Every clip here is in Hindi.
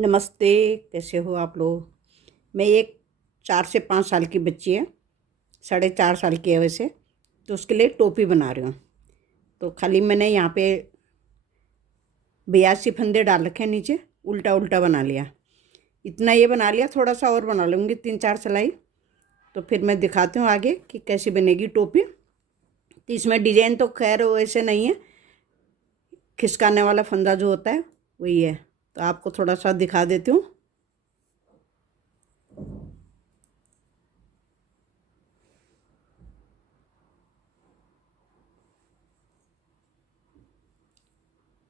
नमस्ते। कैसे हो आप लोग। मैं एक 4 से 5 साल की बच्ची है, 4.5 साल की है वैसे। तो उसके लिए टोपी बना रही हूँ। तो खाली मैंने यहाँ पे 82 फंदे डाल रखे हैं नीचे, उल्टा उल्टा बना लिया। इतना ये बना लिया, थोड़ा सा और बना लूँगी 3-4 सिलाई। तो फिर मैं दिखाती हूँ आगे कि कैसी बनेगी टोपी। तो इसमें डिजाइन तो खैर वैसे नहीं है, खिसकाने वाला फंदा जो होता है वही है। तो आपको थोड़ा सा दिखा देती हूँ।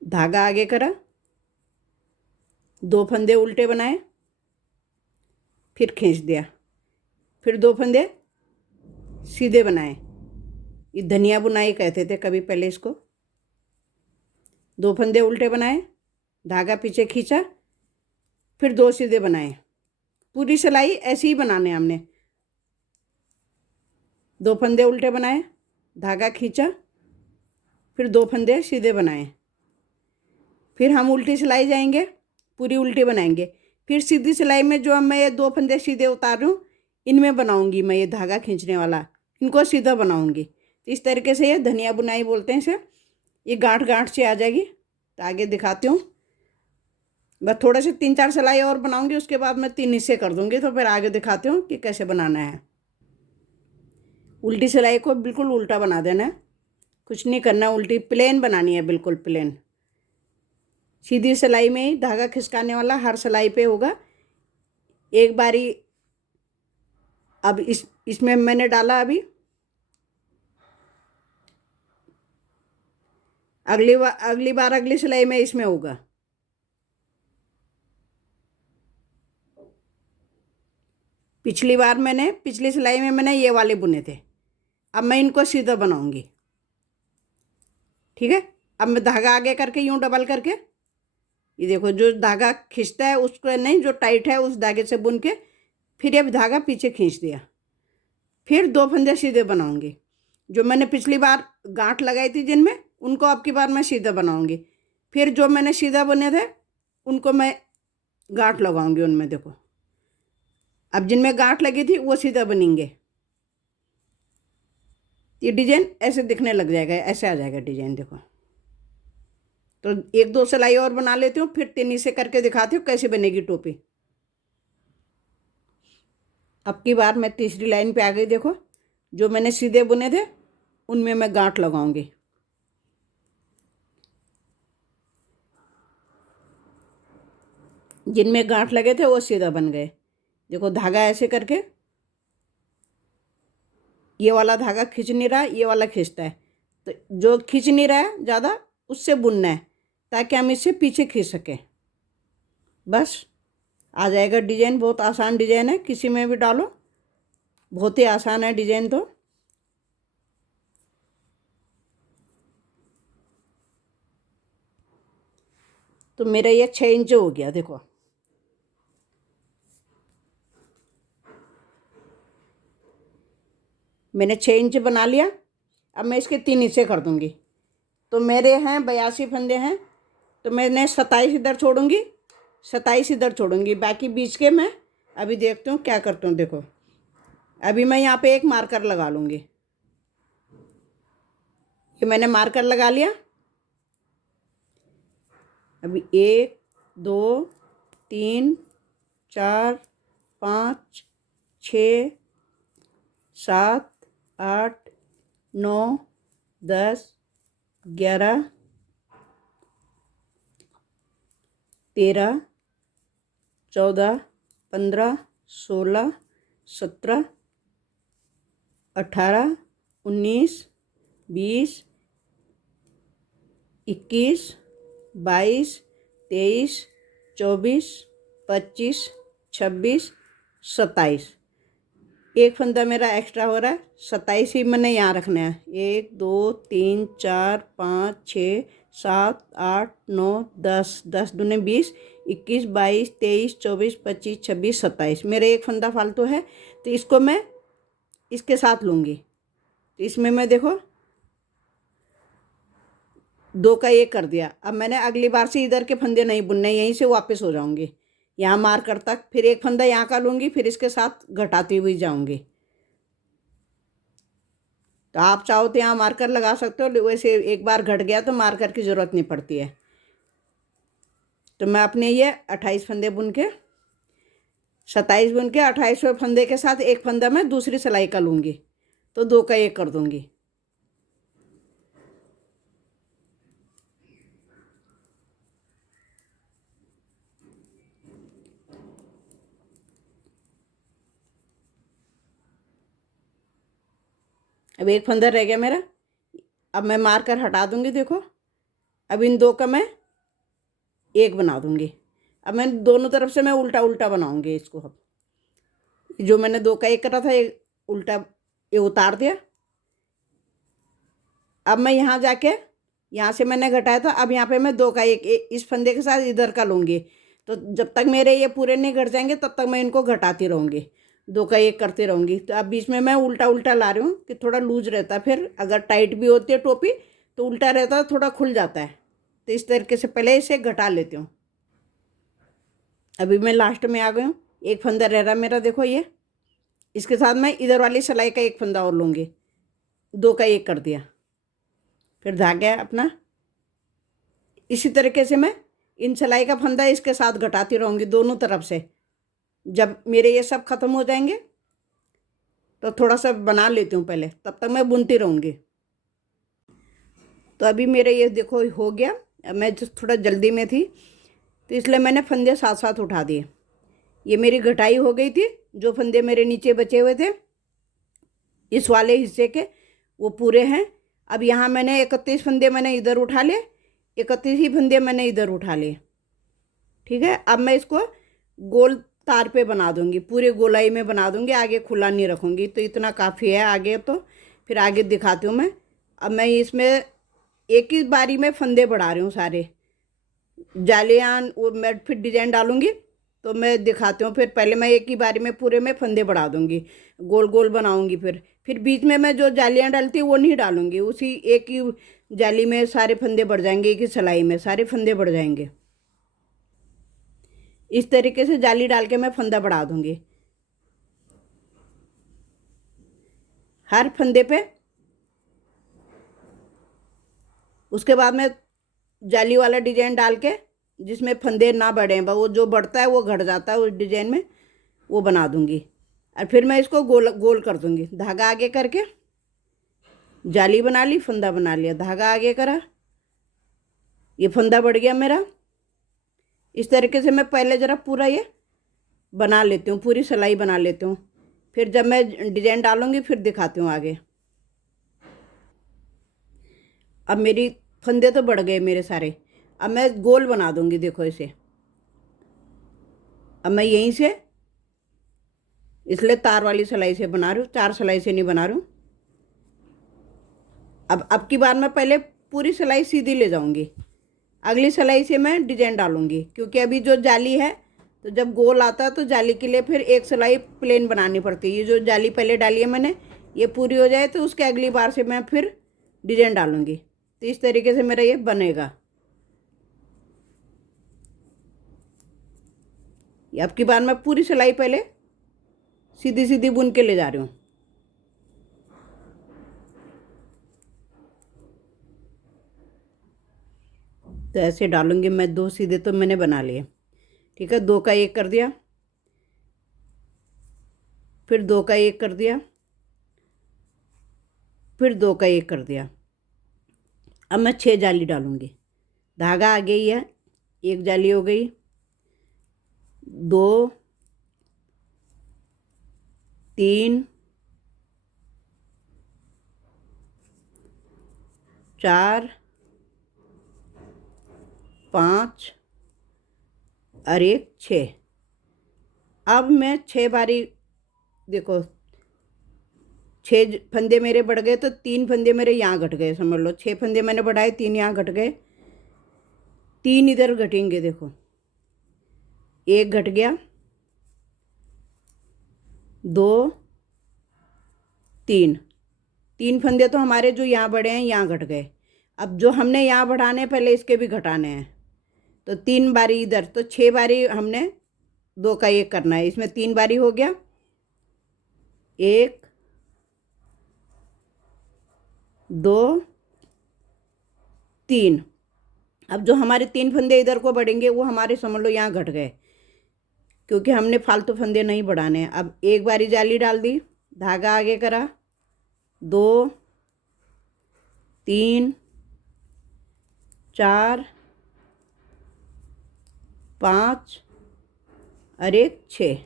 धागा आगे करा, 2 फंदे उल्टे बनाए, फिर खींच दिया, फिर 2 फंदे सीधे बनाए। ये धनिया बुनाई कहते थे कभी पहले इसको। 2 फंदे उल्टे बनाए, धागा पीछे खींचा, फिर 2 सीधे बनाए। पूरी सिलाई ऐसे ही बनाने हमने। 2 फंदे उल्टे बनाए, धागा खींचा, फिर 2 फंदे सीधे बनाए। फिर हम उल्टी सिलाई जाएंगे, पूरी उल्टी बनाएंगे। फिर सीधी सिलाई में जो मैं ये 2 फंदे सीधे उतार रही हूँ, इनमें बनाऊंगी मैं ये धागा खींचने वाला, इनको सीधा बनाऊंगी। तो इस तरीके से ये धनिया बुनाई बोलते हैं इसे। ये गांठ गांठ से आ जाएगी। तो आगे दिखाती हूँ। बस थोड़े से 3-4 सिलाई और बनाऊंगी, उसके बाद मैं 3 हिस्से कर दूंगी। तो फिर आगे दिखाती हूँ कि कैसे बनाना है। उल्टी सिलाई को बिल्कुल उल्टा बना देना है, कुछ नहीं करना। उल्टी प्लेन बनानी है, बिल्कुल प्लेन। सीधी सिलाई में ही धागा खिसकाने वाला हर सिलाई पे होगा। एक बारी अब इसमें मैंने डाला, अभी अगली बार अगली सिलाई में इसमें होगा। पिछली सिलाई में मैंने ये वाले बुने थे। अब मैं इनको सीधा बनाऊंगी। ठीक है। अब मैं धागा आगे करके यूं डबल करके, ये देखो, जो धागा खींचता है उसको नहीं, जो टाइट है उस धागे से बुन के फिर ये धागा पीछे खींच दिया। फिर 2 फंदे सीधे बनाऊंगी। जो मैंने पिछली बार गांठ लगाई थी जिनमें, उनको अब की बार मैं सीधा बनाऊंगी। फिर जो मैंने सीधा बुने थे उनको मैं गांठ लगाऊंगी उनमें। देखो, अब जिनमें गांठ लगी थी वो सीधा बनेंगे। ये डिजाइन ऐसे दिखने लग जाएगा, ऐसे आ जाएगा डिजाइन। देखो, तो 1-2 सिलाई और बना लेती हूँ, फिर 3 हिस्से करके दिखाती हूँ कैसे बनेगी टोपी। अब की बार मैं तीसरी लाइन पे आ गई। देखो, जो मैंने सीधे बुने थे उनमें मैं गांठ लगाऊंगी। जिनमें गांठ लगे थे वो सीधा बन गए। देखो, धागा ऐसे करके, ये वाला धागा खींच नहीं रहा, ये वाला खींचता है। तो जो खींच नहीं रहा है ज़्यादा, उससे बुनना है ताकि हम इससे पीछे खींच सकें। बस आ जाएगा डिजाइन। बहुत आसान डिजाइन है, किसी में भी डालो, बहुत ही आसान है डिजाइन। तो मेरा ये 6 इंच हो गया। देखो, मैंने 6 इंच बना लिया। अब मैं इसके 3 हिस्से कर दूंगी। तो मेरे हैं 82 फंदे हैं, तो मैंने 27 इधर छोड़ूंगी, 27 इधर छोड़ूंगी। बाकी बीच के मैं अभी देखती हूँ क्या करती हूँ। देखो, अभी मैं यहाँ पे एक मार्कर लगा लूँगी। ये मैंने मार्कर लगा लिया। अभी 1 2 3 4 5 6 7 8 9 10 11 13 14 15 16 17 18 19 20 21 22 23 24 25 26 27। एक फंदा मेरा एक्स्ट्रा हो रहा है, 27 ही मैंने यहाँ रखना है। 1 2 3 4 5 6 7 8 9 10 10 दूने 20 21 22 23 24 25 26 27। मेरे एक फंदा फालतू है, तो इसको मैं इसके साथ लूँगी। तो इसमें मैं देखो 2 का 1 कर दिया। अब मैंने अगली बार से इधर के फंदे नहीं बुनने, यहीं से वापस हो जाऊँगी। यहाँ मार्कर तक, फिर एक फंदा यहाँ का लूँगी, फिर इसके साथ घटाती हुई जाऊँगी। तो आप चाहो तो यहाँ मार्कर लगा सकते हो, वैसे एक बार घट गया तो मार्कर की ज़रूरत नहीं पड़ती है। तो मैं अपने ये 28 फंदे बुन के 27 बुन के 28वें फंदे के साथ एक फंदा मैं दूसरी सिलाई का लूँगी, तो 2 का 1 कर दूँगी। अब एक फंदा रह गया मेरा, अब मैं मार्कर हटा दूँगी। देखो अब इन 2 का मैं 1 बना दूँगी। अब मैं दोनों तरफ से मैं उल्टा उल्टा बनाऊँगी इसको। अब जो मैंने 2 का 1 करा था, ये उल्टा ये उतार दिया। अब मैं यहाँ जाके, यहाँ से मैंने घटाया था, अब यहाँ पे मैं 2 का 1 इस फंदे के साथ इधर का लूँगी। तो जब तक मेरे ये पूरे नहीं घट जाएंगे तब तक मैं इनको घटाती रहूँगी, 2 का 1 करती रहूँगी। तो अब बीच में मैं उल्टा उल्टा ला रही हूँ कि थोड़ा लूज रहता है, फिर अगर टाइट भी होती है टोपी तो उल्टा रहता है, थोड़ा खुल जाता है। तो इस तरीके से पहले इसे घटा लेती हूँ। अभी मैं लास्ट में आ गई हूँ, एक फंदा रह रहा मेरा, देखो ये। इसके साथ मैं इधर वाली सिलाई का एक फंदा और लूँगी, 2 का 1 कर दिया, फिर धागा अपना। इसी तरीके से मैं इन सिलाई का फंदा इसके साथ घटाती रहूँगी दोनों तरफ से। जब मेरे ये सब ख़त्म हो जाएंगे तो थोड़ा सा बना लेती हूँ पहले, तब तक मैं बुनती रहूँगी। तो अभी मेरे ये देखो हो गया। अब मैं थोड़ा जल्दी में थी तो इसलिए मैंने फंदे साथ साथ उठा दिए। ये मेरी घटाई हो गई थी, जो फंदे मेरे नीचे बचे हुए थे इस वाले हिस्से के वो पूरे हैं। अब यहाँ मैंने 31 फंदे मैंने इधर उठा लिए, 31 ही फंदे मैंने इधर उठा लिए। ठीक है, अब मैं इसको गोल तार पे बना दूंगी, पूरे गोलाई में बना दूंगी, आगे खुला नहीं रखूंगी। तो इतना काफ़ी है, आगे तो फिर आगे दिखाती हूँ मैं। अब मैं इसमें एक ही बारी में फंदे बढ़ा रही हूँ सारे जालियाँ, वो मैं फिर डिजाइन डालूंगी तो मैं दिखाती हूँ। फिर पहले मैं एक ही बारी में पूरे में फंदे बढ़ा दूंगी, गोल गोल बनाऊंगी। फिर बीच में मैं जो जालियाँ डालती हूँ वो नहीं डालूंगी, उसी एक ही जाली में सारे फंदे बढ़ जाएंगे, एक ही सिलाई में सारे फंदे बढ़ जाएंगे। इस तरीके से जाली डाल के मैं फंदा बढ़ा दूंगी हर फंदे पे। उसके बाद मैं जाली वाला डिजाइन डाल के, जिसमें फंदे ना बढ़े, वो जो बढ़ता है वो घट जाता है उस डिजाइन में, वो बना दूंगी। और फिर मैं इसको गोल गोल कर दूंगी, धागा आगे करके जाली बना ली, फंदा बना लिया, धागा आगे करा, ये फंदा बढ़ गया मेरा। इस तरीके से मैं पहले ज़रा पूरा ये बना लेती हूँ, पूरी सिलाई बना लेती हूँ। फिर जब मैं डिजाइन डालूंगी फिर दिखाती हूँ आगे। अब मेरी फंदे तो बढ़ गए मेरे सारे, अब मैं गोल बना दूंगी। देखो इसे, अब मैं यहीं से, इसलिए तार वाली सिलाई से बना रही हूँ, 4 सिलाई से नहीं बना रही हूँ। अब की बार मैं पहले पूरी सिलाई सीधी ले जाऊंगी, अगली सिलाई से मैं डिजाइन डालूंगी। क्योंकि अभी जो जाली है तो जब गोल आता है तो जाली के लिए फिर एक सिलाई प्लेन बनानी पड़ती है। ये जो जाली पहले डाली है मैंने, ये पूरी हो जाए तो उसके अगली बार से मैं फिर डिजाइन डालूंगी। तो इस तरीके से मेरा ये बनेगा। अब की बार मैं पूरी सिलाई पहले सीधी सीधी बुन के ले जा रही हूँ। तो ऐसे डालूंगी मैं, 2 सीधे तो मैंने बना लिए। ठीक है, 2 का 1 कर दिया, फिर 2 का 1 कर दिया, फिर 2 का 1 कर दिया। अब मैं 6 जाली डालूंगी, धागा आ गई है, 1 जाली हो गई, 2 3 4 5 और 1 6। अब मैं 6 बारी, देखो 6 फंदे मेरे बढ़ गए, तो 3 फंदे मेरे यहाँ घट गए, समझ लो। 6 फंदे मैंने बढ़ाए, 3 यहाँ घट गए, 3 इधर घटेंगे। देखो 1 घट गया, 2 3 फंदे तो हमारे जो यहाँ बढ़े हैं यहाँ घट गए। अब जो हमने यहाँ बढ़ाने हैं पहले इसके भी घटाने हैं, तो 3 बारी इधर, तो 6 बारी हमने दो का एक करना है। इसमें 3 बारी हो गया, 1 2 3। अब जो हमारे 3 फंदे इधर को बढ़ेंगे वो हमारे समझ लो यहाँ घट गए, क्योंकि हमने फालतू फंदे नहीं बढ़ाने हैं। अब एक बारी जाली डाल दी, धागा आगे करा, 2 3 4 5 और 1 6।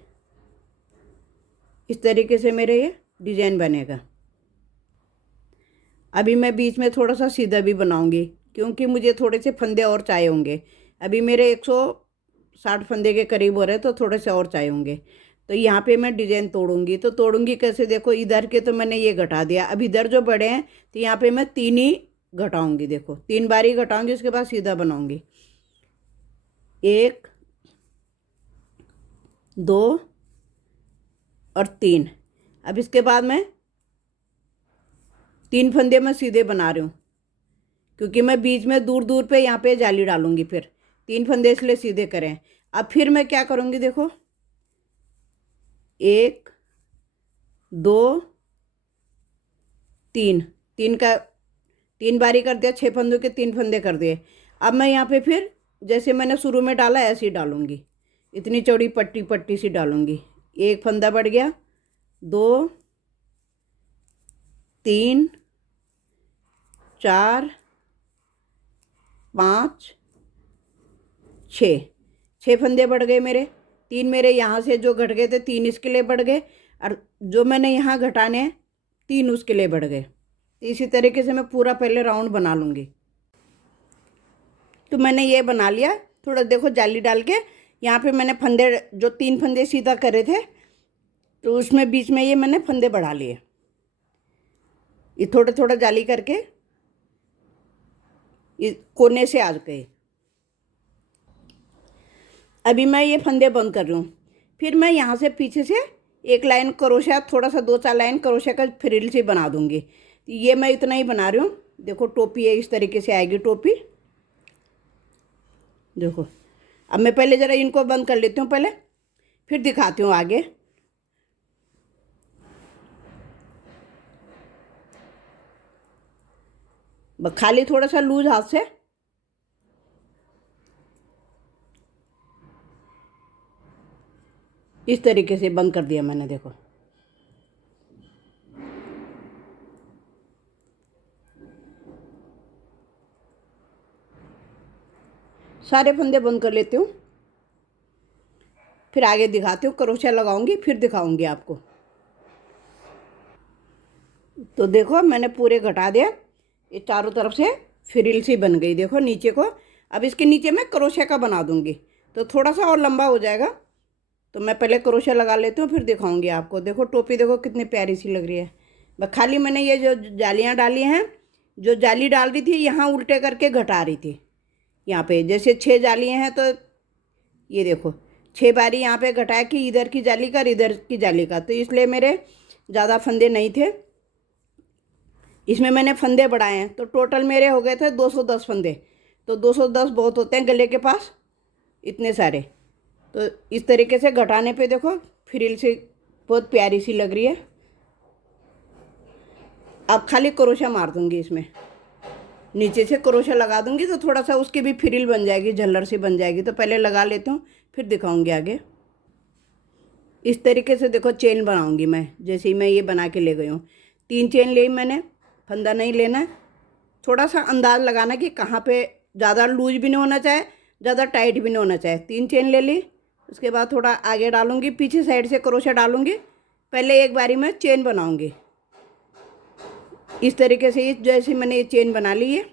इस तरीके से मेरे ये डिजाइन बनेगा। अभी मैं बीच में थोड़ा सा सीधा भी बनाऊंगी, क्योंकि मुझे थोड़े से फंदे और चाहिए होंगे। अभी मेरे 160 फंदे के करीब हो रहे हैं, तो थोड़े से और चाहिए होंगे। तो यहाँ पे मैं डिजाइन तोड़ूंगी। तो तोड़ूंगी कैसे, देखो इधर के तो मैंने ये घटा दिया। अब इधर जो बड़े हैं तो यहाँ पे मैं 3 ही घटाऊंगी। देखो 3 बारी घटाऊंगी, उसके बाद सीधा बनाऊंगी। 1 2 और 3। अब इसके बाद मैं 3 फंदे मैं सीधे बना रही हूँ, क्योंकि मैं बीच में दूर दूर पे यहाँ पे जाली डालूंगी। फिर 3 फंदे इसलिए सीधे करें। अब फिर मैं क्या करूँगी, देखो 1 2 3, 3 बारी कर दिया। 6 फंदों के 3 फंदे कर दिए। अब मैं यहाँ पे फिर जैसे मैंने शुरू में डाला ऐसे ही डालूंगी, इतनी चौड़ी पट्टी पट्टी सी डालूंगी। 1 फंदा बढ़ गया, 2 3 4 5 6 फंदे बढ़ गए मेरे। 3 मेरे यहाँ से जो घट गए थे, 3 इसके लिए बढ़ गए, और जो मैंने यहाँ घटाने हैं 3 उसके लिए बढ़ गए। तो इसी तरीके से मैं पूरा पहले राउंड बना लूँगी। तो मैंने ये बना लिया। थोड़ा देखो जाली डाल के यहाँ पे मैंने फंदे, जो 3 फंदे सीधा करे थे, तो उसमें बीच में ये मैंने फंदे बढ़ा लिए। ये थोड़ा थोड़ा जाली करके ये कोने से आ गए। अभी मैं ये फंदे बंद कर रही हूँ। फिर मैं यहाँ से पीछे से एक लाइन क्रोशा, थोड़ा सा 2-4 लाइन क्रोशा का फ्रिल से बना दूँगी। ये मैं इतना ही बना रही हूँ। देखो टोपी है, इस तरीके से आएगी टोपी। देखो अब मैं पहले ज़रा इनको बंद कर लेती हूँ पहले, फिर दिखाती हूँ आगे। खाली थोड़ा सा लूज हाथ से इस तरीके से बंद कर दिया मैंने। देखो सारे फंदे बंद कर लेती हूँ, फिर आगे दिखाती हूँ। क्रोशा लगाऊंगी फिर दिखाऊंगी आपको। तो देखो मैंने पूरे घटा दिया, ये चारों तरफ से फ्रिल सी बन गई। देखो नीचे को, अब इसके नीचे मैं क्रोशा का बना दूंगी, तो थोड़ा सा और लंबा हो जाएगा। तो मैं पहले क्रोशा लगा लेती हूँ, फिर दिखाऊंगी आपको। देखो टोपी देखो कितनी प्यारी सी लग रही है। बस खाली मैंने ये जो जालियाँ डाली हैं, जो जाली डाल रही थी यहाँ उल्टे करके घटा रही थी। यहाँ पे जैसे 6 जालियाँ हैं, तो ये देखो 6 बारी यहाँ पे घटाया कि इधर की जाली का और इधर की जाली का। तो इसलिए मेरे ज़्यादा फंदे नहीं थे, इसमें मैंने फंदे बढ़ाए हैं। तो टोटल मेरे हो गए थे 210 फंदे। तो 210 बहुत होते हैं गले के पास, इतने सारे। तो इस तरीके से घटाने पे देखो फ्रिल से बहुत प्यारी सी लग रही है। अब खाली क्रोशा मार दूंगी, इसमें नीचे से क्रोशा लगा दूंगी, तो थोड़ा सा उसकी भी फ्रिल बन जाएगी, झल्लर सी बन जाएगी। तो पहले लगा लेती हूँ, फिर दिखाऊंगी आगे। इस तरीके से देखो चेन बनाऊंगी मैं, जैसे ही मैं ये बना के ले गई हूँ। 3 चेन ली मैंने, फंदा नहीं लेना है। थोड़ा सा अंदाज़ लगाना कि कहाँ पे, ज़्यादा लूज भी नहीं होना चाहिए, ज़्यादा टाइट भी नहीं होना चाहिए। 3 चेन ले ली, उसके बाद थोड़ा आगे डालूंगी, पीछे साइड से क्रोशा डालूंगी। पहले एक बारी में चेन बनाऊंगी इस तरीके से। जैसे मैंने ये चेन बना ली है,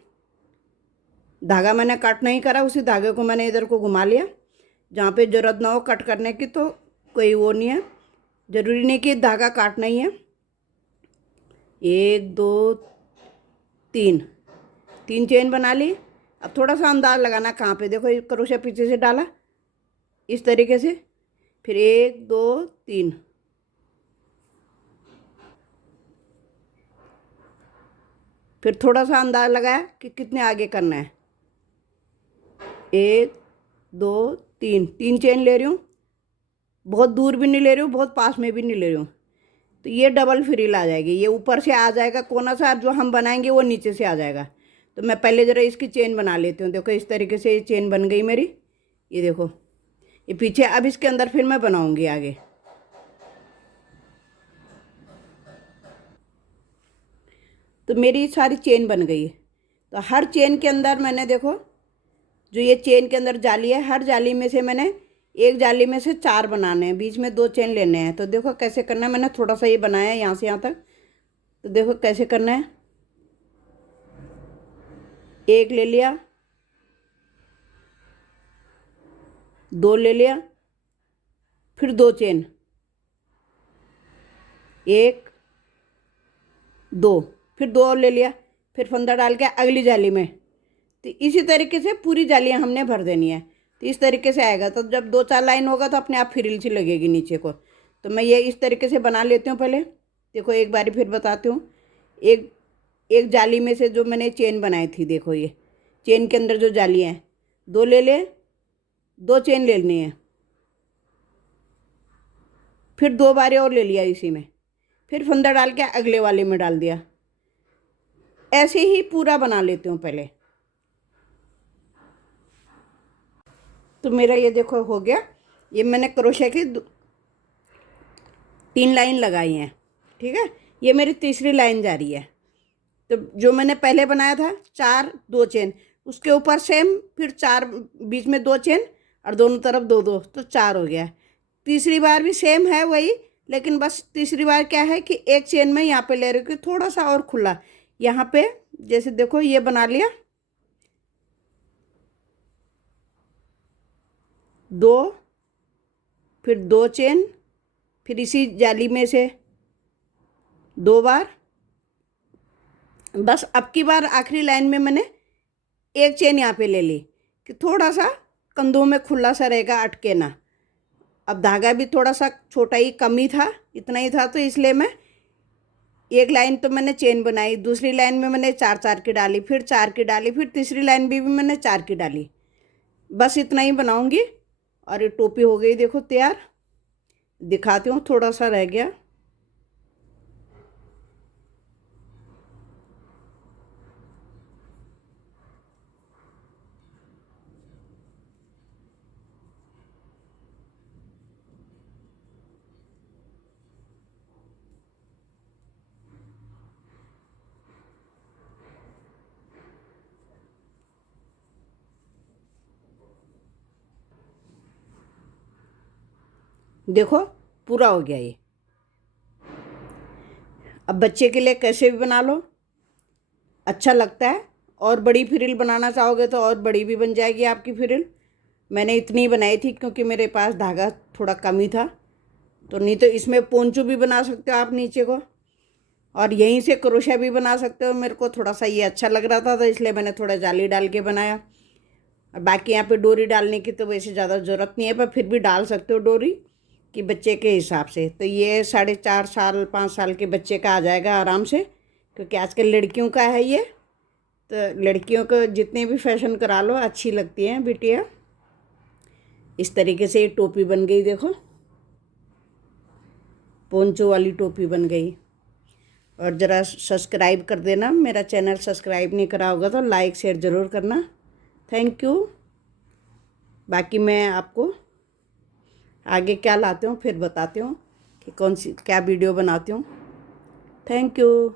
धागा मैंने कट नहीं करा, उसी धागे को मैंने इधर को घुमा लिया। जहाँ पे ज़रूरत ना हो कट करने की तो कोई वो नहीं है, ज़रूरी नहीं कि धागा काटना ही है। 1 2 3 चेन बना ली। अब थोड़ा सा अंदाज लगाना कहाँ पे, देखो ये क्रोशा पीछे से डाला इस तरीके से, फिर 1 2 3, फिर थोड़ा सा अंदाज लगाया कि कितने आगे करना है। 1 2 3 चेन ले रही हूँ, बहुत दूर भी नहीं ले रही हूँ, बहुत पास में भी नहीं ले रही हूँ। तो ये डबल फ्रिल आ जाएगी, ये ऊपर से आ जाएगा कोना सा, जो हम बनाएंगे वो नीचे से आ जाएगा। तो मैं पहले ज़रा इसकी चेन बना लेती हूँ। देखो इस तरीके से ये चेन बन गई मेरी, ये देखो ये पीछे। अब इसके अंदर फिर मैं बनाऊँगी आगे। तो मेरी सारी चेन बन गई। तो हर चेन के अंदर मैंने देखो, जो ये चेन के अंदर जाली है, हर जाली में से मैंने एक जाली में से 4 बनाने हैं, बीच में 2 चेन लेने हैं। तो देखो कैसे करना है, मैंने थोड़ा सा ये बनाया है यहाँ से यहाँ तक। तो देखो कैसे करना है, एक ले लिया, 2 ले लिया, फिर 2 चेन, 1 2, फिर 2 और ले लिया, फिर फंदा डाल के अगली जाली में। तो इसी तरीके से पूरी जालियाँ हमने भर देनी है। तो इस तरीके से आएगा। तो जब 2-4 लाइन होगा तो अपने आप फ्रिल सी लगेगी नीचे को। तो मैं ये इस तरीके से बना लेती हूँ पहले। देखो एक बारी फिर बताती हूँ। एक एक जाली में से जो मैंने चेन बनाई थी, देखो ये चेन के अंदर जो जालियाँ हैं, 2 ले ले, 2 चेन लेनी है, फिर 2 बारी और ले लिया इसी में, फिर फंदा डाल के अगले वाले में डाल दिया। ऐसे ही पूरा बना लेती हूँ पहले। तो मेरा ये देखो हो गया। ये मैंने क्रोशे की 3 लाइन लगाई हैं, ठीक है। ये मेरी तीसरी लाइन जा रही है। तो जो मैंने पहले बनाया था 4 2 चेन, उसके ऊपर सेम फिर 4, बीच में 2 चेन और दोनों तरफ 2 2, तो 4 हो गया। तीसरी बार भी सेम है वही, लेकिन बस तीसरी बार क्या है कि एक चेन में यहाँ पे ले रही हूँ थोड़ा सा और खुला। यहाँ पे जैसे देखो ये बना लिया, 2, फिर 2 चेन, फिर इसी जाली में से 2 बार। बस अब की बार आखिरी लाइन में मैंने एक चेन यहाँ पे ले ली कि थोड़ा सा कंधों में खुला सा रहेगा, अटके ना। अब धागा भी थोड़ा सा छोटा ही, कम ही था, इतना ही था, तो इसलिए मैं एक लाइन तो मैंने चेन बनाई, दूसरी लाइन में मैंने 4 4 की डाली, फिर 4 की डाली, फिर तीसरी लाइन भी मैंने 4 की डाली। बस इतना ही बनाऊंगी और ये टोपी हो गई देखो तैयार। दिखाती हूँ, थोड़ा सा रह गया। देखो पूरा हो गया ये। अब बच्चे के लिए कैसे भी बना लो, अच्छा लगता है। और बड़ी फ्रिल बनाना चाहोगे तो और बड़ी भी बन जाएगी आपकी फ्रिल। मैंने इतनी बनाई थी क्योंकि मेरे पास धागा थोड़ा कम ही था। तो नहीं तो इसमें पोंचू भी बना सकते हो आप नीचे को, और यहीं से क्रोशा भी बना सकते हो। मेरे को थोड़ा सा ये अच्छा लग रहा था तो इसलिए मैंने थोड़ा जाली डाल के बनाया। और बाकी यहाँ पे डोरी डालने की तो वैसे ज़्यादा ज़रूरत नहीं है, पर फिर भी डाल सकते हो डोरी कि बच्चे के हिसाब से। तो ये 4.5 साल 5 साल के बच्चे का आ जाएगा आराम से, क्योंकि आजकल लड़कियों का है ये। तो लड़कियों को जितने भी फैशन करा लो अच्छी लगती हैं बिटिया। इस तरीके से ये टोपी बन गई, देखो पोंचो वाली टोपी बन गई। और ज़रा सब्सक्राइब कर देना, मेरा चैनल सब्सक्राइब नहीं करा होगा तो लाइक शेयर ज़रूर करना। Thank you. बाकी मैं आपको आगे क्या लाती हूँ फिर बताती हूँ कि कौन सी क्या वीडियो बनाती हूँ। Thank you.